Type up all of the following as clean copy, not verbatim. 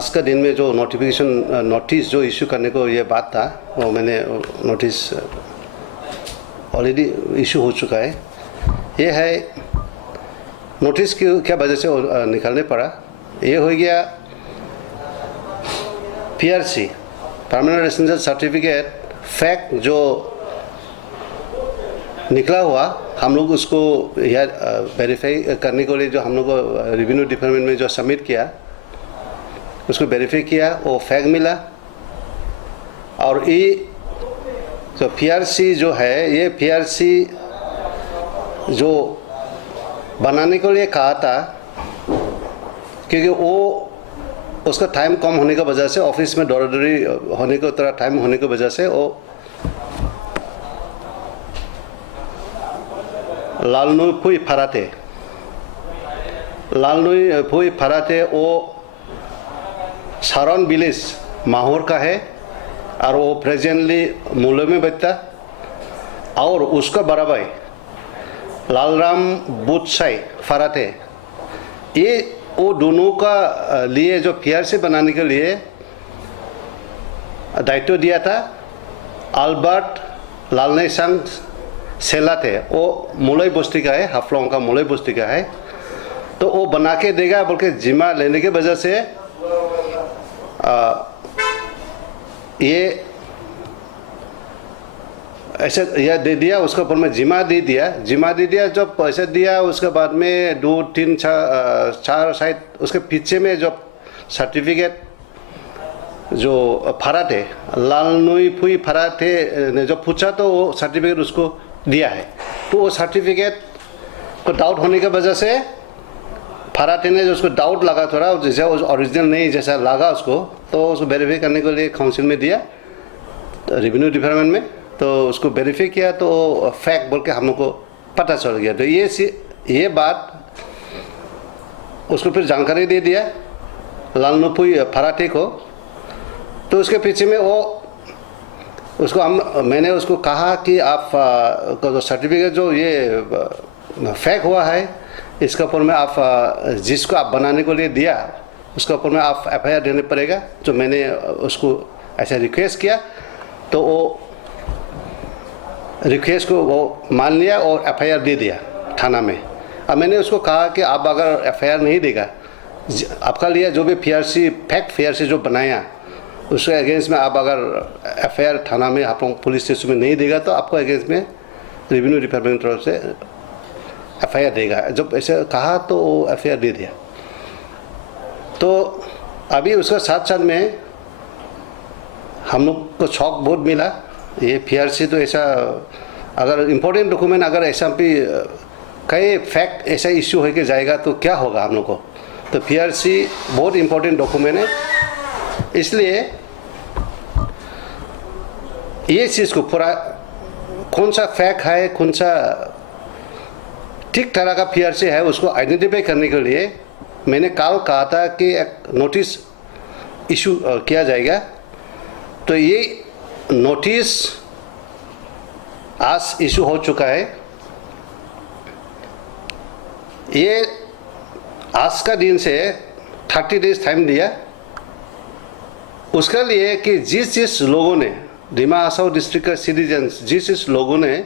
आज का दिन में जो नोटिस जो इशू करने को ये बात था, वो मैंने नोटिस ऑलरेडी इशू हो चुका है। ये है नोटिस की क्या वजह से निकालने पड़ा, ये हो गया PRC permanent residential certificate fact जो निकला हुआ, हम लोग उसको वेरीफाई करने के लिए जो हम लोग को रेवेन्यू डिपार्टमेंट में जो सबमिट किया, उसको वेरीफाई किया, वो फैक्ट मिला। और ये जो PRC जो है, ये PRC जो बनाने के लिए कहा था, क्योंकि वो उसका टाइम कम होने की वजह से, ऑफिस में दौड़ादौड़ी होने को तरह टाइम होने की वजह से, वो लालनुई फुई फराते वो सारन विलेज माहौर का है और वो प्रेजेंटली मूल्य में बैठता। और उसका बड़ा भाई लालराम बुतसाई फराते, ये वो दोनों का लिए जो PRC बनाने के लिए दायित्व दिया था अल्बर्ट लालनेसंग सेलाते, वो मुलई बस्ती का है, हाफलोंग का मुलई बस्ती का है। तो वो बना के देगा बोल के जिम्मा लेने की वजह से ये ऐसा यह दे दिया, उसके ऊपर में जिम्मा दे दिया। जब पैसा दिया उसके बाद में 2 3 4 शायद उसके पीछे में जो सर्टिफिकेट जो फराते लालनुई फुई फराते ने जो पूछा, तो वो सर्टिफिकेट उसको दिया है। तो वो सर्टिफिकेट को डाउट होने की वजह से फराते ने जो उसको डाउट लगा थोड़ा, जैसा ओरिजिनल नहीं जैसा लगा उसको, तो उसको वेरीफाई करने के लिए काउंसिल में दिया, रेवेन्यू डिपार्टमेंट में। तो उसको वेरीफाई किया तो फैक्ट बोल के हम लोग को पता चल गया। तो ये बात उसको फिर जानकारी दे दिया लालनुई फराते को। तो उसके पीछे में मैंने उसको कहा कि आप जो सर्टिफिकेट जो ये फैक हुआ है, इसके ऊपर में आप जिसको आप बनाने को लिए दिया, उसके ऊपर में आप FIR देने पड़ेगा। तो मैंने उसको ऐसा रिक्वेस्ट किया, तो वो रिक्वेस्ट को वो मान लिया और FIR दे दिया थाना में। अब मैंने उसको कहा कि आप अगर FIR नहीं देगा, आपका लिए जो भी फैक्ट PRC जो बनाया, उसके अगेंस्ट में आप अगर FIR थाना में आप लोग पुलिस स्टेशन में नहीं देगा, तो आपको अगेंस्ट में रेवेन्यू डिपार्टमेंट तरफ से FIR देगा। जब ऐसे कहा तो वो FIR दे दिया। तो अभी उसका साथ साथ में हम लोग को शौक बहुत मिला। ये PRC तो ऐसा, अगर इम्पोर्टेंट डॉक्यूमेंट अगर ऐसा भी कई फैक्ट ऐसा इश्यू होके जाएगा तो क्या होगा हम लोग को। तो PRC बहुत इम्पोर्टेंट डॉक्यूमेंट है, इसलिए ये चीज़ को पूरा कौन सा फैक्ट है, कौन सा ठीक तरह का PRC है, उसको आइडेंटिफाई करने के लिए मैंने कल कहा था कि एक नोटिस इशू किया जाएगा। तो ये नोटिस आज इशू हो चुका है। ये आज का दिन से 30 डेज टाइम दिया उसके लिए कि जिस लोगों ने, डिमा हासाओ डिस्ट्रिक्ट का सिटीजन्स जिस लोगों ने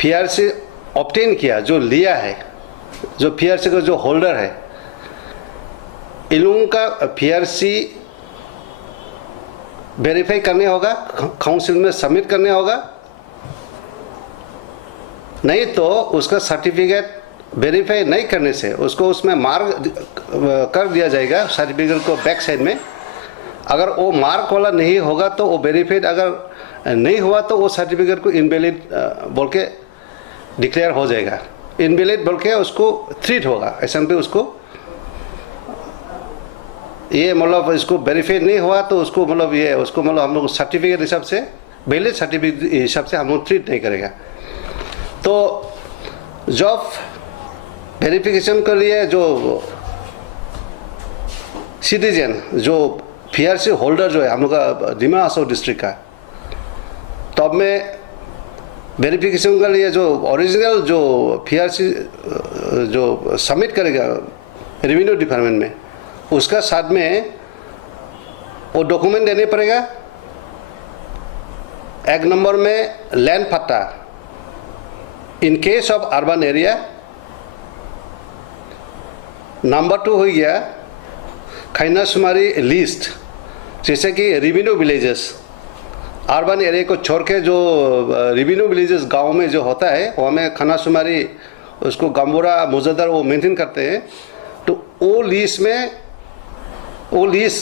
PRC ऑब्टेन किया, जो लिया है, जो PRC का जो होल्डर है, इन लोगों का PRC वेरीफाई करने होगा, काउंसिल में सबमिट करने होगा, नहीं तो उसका सर्टिफिकेट वेरीफाई नहीं करने से उसको उसमें मार्क कर दिया जाएगा सर्टिफिकेट को बैक साइड में। अगर वो मार्क वाला नहीं होगा तो वो वेरीफाइड अगर नहीं हुआ तो वो सर्टिफिकेट को इनवैलिड बोल के डिक्लेयर हो जाएगा। इनवैलिड बोल के उसको थ्रीट होगा, ऐसा पे उसको ये मतलब इसको वेरीफाइड नहीं हुआ तो उसको मतलब ये उसको मतलब हम लोग सर्टिफिकेट हिसाब से, वैलिड सर्टिफिकेट हिसाब से हम लोग ट्रीट नहीं करेगा। तो जब वेरिफिकेशन के लिए जो सिटीजन जो PRC होल्डर जो है हम लोग का डिमा हासाओ डिस्ट्रिक्ट का, तो अब में वेरिफिकेशन के लिए जो ओरिजिनल जो PRC जो सबमिट करेगा रेवेन्यू डिपार्टमेंट में, उसका साथ में वो डॉक्यूमेंट देने पड़ेगा। एक नंबर में लैंड पट्टा in case of urban area. Number 2 हो गया खाइनासुमारी लिस्ट, जैसे कि रेवेन्यू विलेजेस। अर्बन एरिया को छोड़ के जो रेवेन्यू विलेजेस गांव में जो होता है वहाँ में खानासुमारी उसको गंबोरा मुजद्दर वो मेंटेन करते हैं। तो वो लीज में वो लीज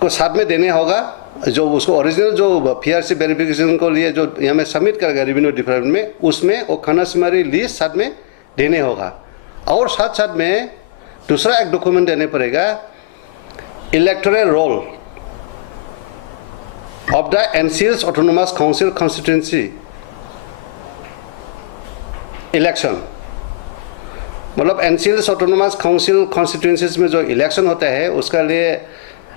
को साथ में देने होगा, जो उसको ओरिजिनल जो पीआरसी वेरिफिकेशन को लिए जो यहाँ में सबमिट करेगा रेवेन्यू डिपार्टमेंट में, उसमें वो खानासुमारी लीज साथ में देने होगा। और साथ साथ में दूसरा एक डॉक्यूमेंट देने पड़ेगा, electoral roll of the NCL's Autonomous Council constituency election। मतलब NCL's Autonomous Council constituencies में जो इलेक्शन होता है उसका लिए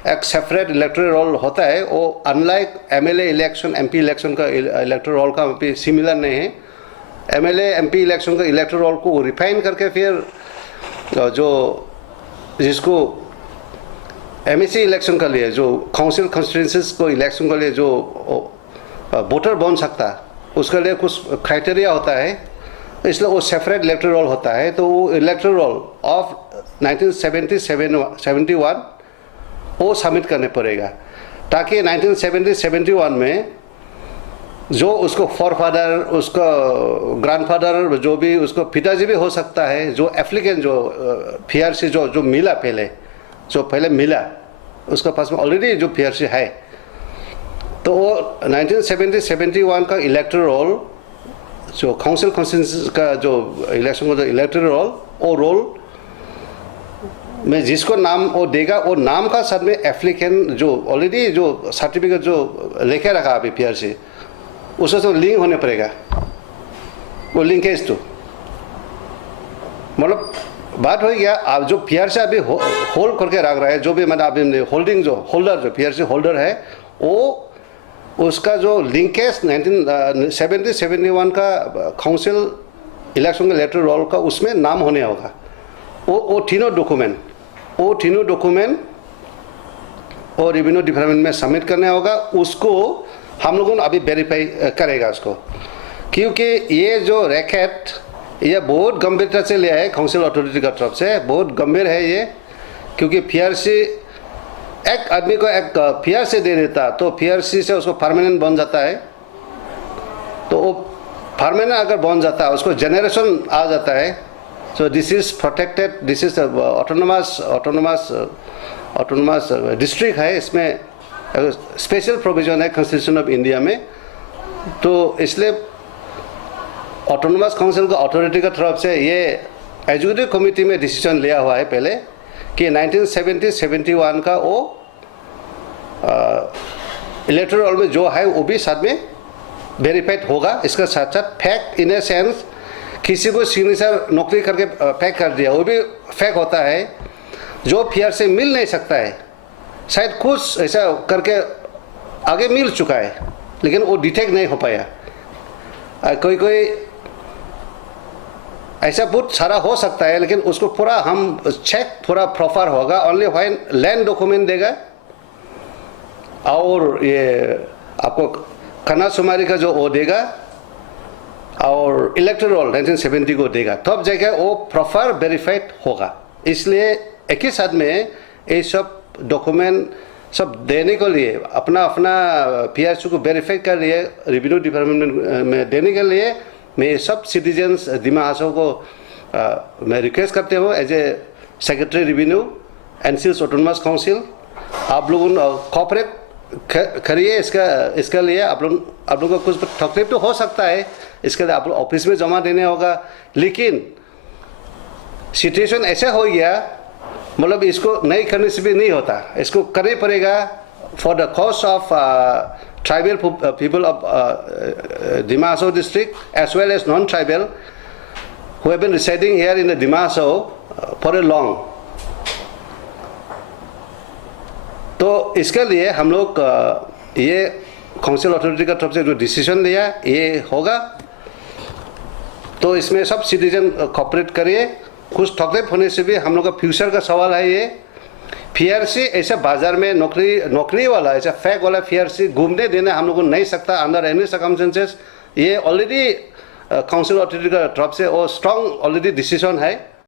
एक सेपरेट इलेक्टोरल रोल होता है। वो unlike MLA election, MP election का इलेक्टोरल रोल का भी सिमिलर नहीं है। MLA MP इलेक्शन का इलेक्टोरल रोल को रिफाइन करके फिर जो जिसको MSC इलेक्शन के लिए जो काउंसिल कॉन्स्टिट्यूंसीज को इलेक्शन के लिए जो वोटर बन सकता उसके लिए कुछ क्राइटेरिया होता है, इसलिए वो सेपरेट इलेक्टोरल रोल होता है। तो वो इलेक्टोरल रोल ऑफ 1971 वो सबमिट करने पड़ेगा, ताकि 1971 में जो उसको फॉरफादर, उसका ग्रैंडफादर, जो भी उसको पिताजी भी हो सकता है, जो एप्लीकेंट जो पीआरसी जो मिला पहले मिला उसका पास में ऑलरेडी जो पीआरसी है, तो वो 1971 का इलेक्टोरल रोल जो काउंसिल कॉन्स्टिट्यूंसी का जो इलेक्शन का जो इलेक्टोरल रोल, वो रोल में जिसको नाम वो देगा, वो नाम का साथ में एप्लीकेंट जो ऑलरेडी जो सर्टिफिकेट जो लेके रखा अभी पीआरसी, उससे तो लिंक होने पड़ेगा। वो लिंकेज तो मतलब बात हो गया। आप जो पीआरसी अभी होल्ड करके रख रहा है, जो भी मतलब अभी होल्डिंग जो होल्डर जो पीआरसी होल्डर है, वो उसका जो लिंकेज 1971 का काउंसिल इलेक्शन के इलेक्टोरल रोल का उसमें नाम होने होगा। वो तीनों डॉक्यूमेंट और रेवेन्यू डिपार्टमेंट में सबमिट करने होगा। उसको हम लोगों ने अभी वेरीफाई करेगा उसको, क्योंकि ये जो रैकेट ये बहुत गंभीरता से लिया है काउंसिल अथॉरिटी का तरफ से, बहुत गंभीर है ये। क्योंकि पीआरसी एक आदमी को एक पीआरसी दे देता तो पीआरसी से उसको परमानेंट बन जाता है। तो वो परमानेंट अगर बन जाता है उसको जनरेशन आ जाता है। So this is protected, this is autonomous district है, इसमें स्पेशल प्रोविजन है कॉन्स्टिट्यूशन ऑफ इंडिया में। तो इसलिए ऑटोनोमस काउंसिल का अथॉरिटी का तरफ से ये एग्जीक्यूटिव कमेटी में डिसीजन लिया हुआ है पहले कि 1971 का वो इलेक्टोरल रोल में जो है वो भी साथ में वेरीफाइड होगा। इसका साथ साथ फैक्ट इन ए सेंस किसी को सिग्नेचर नौकरी करके फैक कर दिया, वो भी फैक होता है। जो पीआर से मिल नहीं सकता है, शायद कुछ ऐसा करके आगे मिल चुका है लेकिन वो डिटेक्ट नहीं हो पाया। कोई ऐसा बहुत सारा हो सकता है, लेकिन उसको पूरा हम चेक पूरा प्रॉपर होगा ओनली व्हेन लैंड डॉक्यूमेंट देगा और ये आपको खानासुमारी का जो वो देगा और इलेक्टोरल रोल 1970 को देगा, तब जाके वो प्रॉपर वेरीफाइड होगा। इसलिए एक ही साथ में ये सब डॉक्यूमेंट सब देने के लिए अपना पीआरसी को वेरीफाई कर लिए रेवेन्यू डिपार्टमेंट में देने के लिए मैं सब सिटीजन्स दिमा हासों को मैं रिक्वेस्ट करते हूँ as a secretary revenue NCL autonomous council, आप लोगों कोऑपरेट करिए। इसका लिए आप लोगों को कुछ तकलीफ तो हो सकता है, इसके लिए आप लोग ऑफिस में जमा देने होगा। लेकिन सिचुएशन ऐसा हो गया, मतलब इसको नहीं करने से भी नहीं होता, इसको करना पड़ेगा for the cause of tribal people of Dima Hasao district as well as non-tribal who have been residing here in the Dima Hasao for a long। तो इसके लिए हम लोग ये काउंसिल अथॉरिटी का तरफ से जो डिसीजन लिया ये होगा, तो इसमें सब सिटीजन कोऑपरेट करिए। कुछ तकलीफ होने से भी हम लोग का फ्यूचर का सवाल है ये, पीआरसी ऐसे बाजार में नौकरी वाला ऐसा फेक वाला पीआरसी घूमने देना हम लोग को नहीं सकता अंडर एनी सर्कमस्टेंसेस। ये ऑलरेडी काउंसिल ऑथोरिटी का तरफ से और स्ट्रॉन्ग ऑलरेडी डिसीजन है।